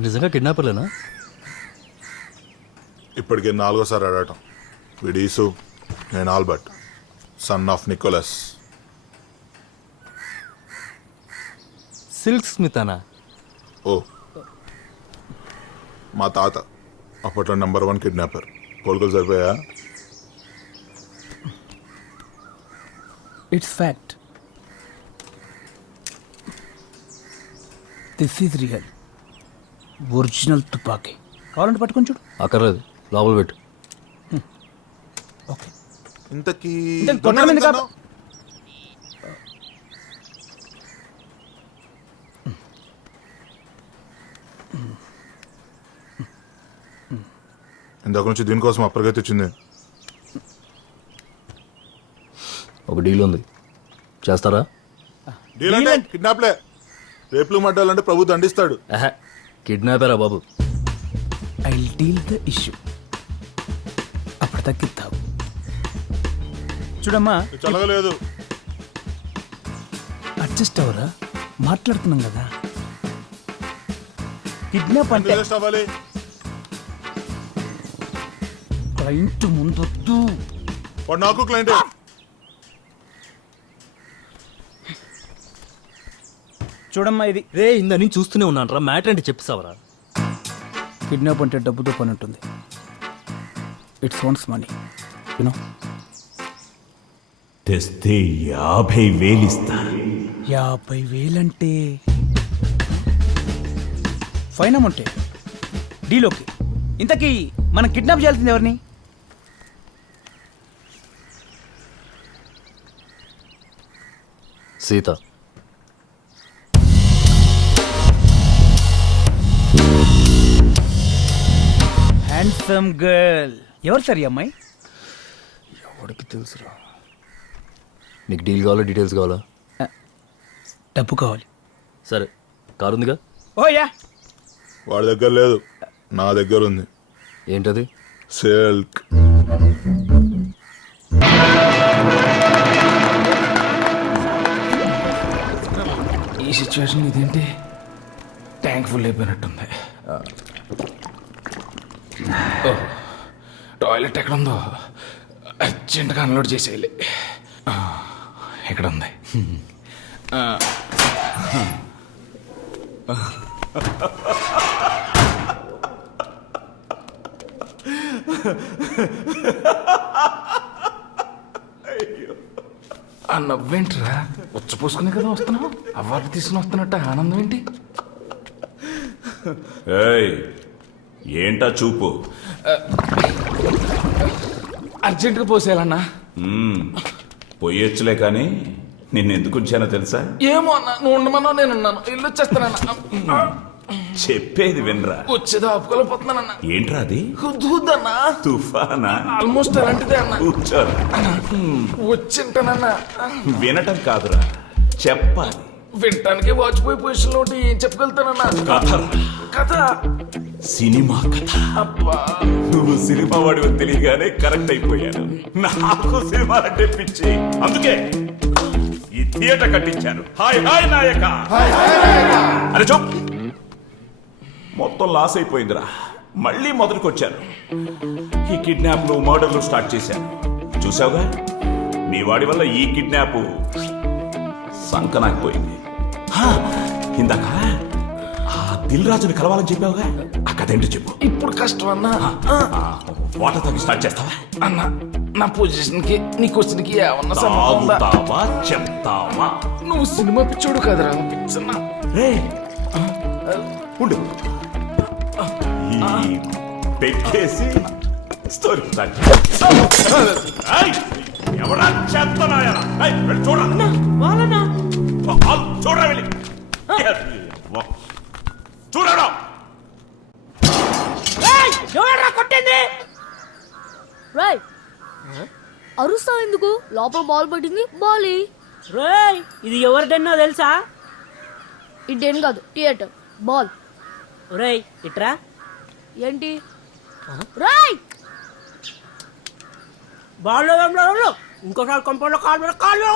మీరు నిజంగా కిడ్నాపర్లేనా? ఇప్పటికే 4వ సారి అడగటం. విడీసు, నేను Albert, son of Nicholas. Silk Smith అనా? ఓ, మా తాత అప్పట్లో #1 కిడ్నాపర్. పోలికలు సరిపోయా? It's fact. This is real. Original తుపాకీ కావాలంటే పట్టుకొని చూడు. అక్కర్లేదు, లోపల పెట్టు. ఓకే. ఇంతకీ కొట్టడం ఎందుకు ఆపు? ఇందాక నుంచి దీనికోసం అప్పటికైతే వచ్చింది. ఒక డీల్ ఉంది, చేస్తారా? డీల్ అంటే కిడ్నాప్లే. రేపులు మడ్డాలంటే ప్రభు దండిస్తాడు. కిడ్నాపరా బాబు. I deal the issue. అప్పుడు తగ్గిద్దావు. చూడమ్మా, చల్లగలేదు. అడ్జస్ట్ అవరా, మాట్లాడుతున్నాం కదా. కిడ్నాప్ అంటే అడ్జస్ట్ అవ్వాలి. క్లయింట్ ముందొద్దు. వాడు నాకు క్లయింట్. చూడమ్మా, ఇది రే ఇందా నేను చూస్తూనే ఉన్నాను రా. మ్యాటర్ అంటే చెప్పేసావరా? కిడ్నాప్ అంటే డబ్బుతో పని ఉంటుంది. It's owns money, you know. తెస్తే 50,000 ఇస్తా. 50,000 అంటే ఫైన్ అమౌంటే. డీలోకి. ఇంతకీ మనం కిడ్నాప్ చేయాల్సింది ఎవరిని? సీత. Handsome girl. ఎవరు సార్ ఈ అమ్మాయి? ఎవరికి తెలుసురా? నీకు డీల్ కావాలా, డీటెయిల్స్ కావాలా? డబ్బు కావాలి. సరే, కారు ఉందిగా. ఓ యా. వాడి దగ్గర లేదు, నా దగ్గర ఉంది. ఏంటది? సిల్క్. ఈ సిచ్యువేషన్ ఇదేంటి? ట్యాంక్ ఫుల్ అయిపోయినట్టుంది. టాయిలెట్ ఎక్కడ ఉందో అర్జెంట్గా అన్లోడ్ చేసేయాలి. ఇక్కడ ఉంది. ఆ నవ్వేంట్రా? ఉచ్చపోసుకునే కదా వస్తున్నావు. అవార్డు తీసుకుని వస్తున్నట్టు ఆనందం ఏంటి? ఏయ్, ఏంటా చూపు? అర్జెంటుగా పోసేయాలన్నా. పొయ్యొచ్చులే కానీ నిన్నెందుకు ఉంచానో తెలుసా? ఏమో అన్నా, నువ్వు ఉండమన్నా నేను ఉన్నాను. ఇల్లు వచ్చేస్తానన్నా. చెప్పేది వినరా. వచ్చేదో ఆపుకోలేకపోతున్నానన్నా. ఏంట్రా అది? హుద్దుద్దన్నా. తుఫానా? ఆల్మోస్ట్ అలాంటిదే అన్నా. కూర్చోరా. వచ్చింటానన్నా. వినటం కాదురా, చెప్పాలి. వినటానికి వాచిపోయి పొజిషన్ లో ఏం చెప్పగలుగుతానన్నా? కథ. కథ? సినిమా కథ. అబ్బా, నువ్వు సినిమా వాడివని తెలియగానే కరెక్ట్ అయిపోయాను. నాకు సినిమా అంటే పిచ్చి, అందుకే ఈ థియేటర్ కట్టించాను. హాయ్ హాయ్ నాయక. అరే చూప్, మొత్తం లాస్ అయిపోయిందిరా. మళ్ళీ మొదలుకొచ్చాను. ఈ కిడ్నాప్లు, మర్డర్లు స్టార్ట్ చేశాను. చూసావుగా, మీ వాడి వల్ల ఈ కిడ్నాప్ సంకనాకపోయింది. ఇందాక ఆ దిల్ రాజుని కలవాలని చెప్పావుగా, ఆ కథ ఏంటో చెప్పు. ఇప్పుడు కష్టం అన్నా. వాటర్ తాగి స్టార్ట్ చేస్తావా? అన్నా, నా పొజిషన్ కి నీ క్వశ్చన్ కి ఏమన్నా సంబంధం ఉందా? తాగుతావా, చెప్తావా? నువ్వు సినిమా పిచ్చోడు కదరా, పిచ్చన్నా. రే ఉండు, ఈ పెట్టేసి స్టోరీ స్టార్ట్ చేయి. ఎవడా చేస్తున్నాయనా? చూడరా, చూడరా వెళ్ళి చూడరా. రాయ్ అరుస్తావు ఎందుకు? లోపల బాల్ పడింది, బాల్. రేయ్, ఇది ఎవరిదన్నో తెలుసా? ఇదేం కాదు, థియేటర్ బాల్. రేయ్ ఇట్రా. ఏంటి? రాయ్ బాల్లో ఇంకోసారి కంపౌండ్ లో కాలు కాళ్ళు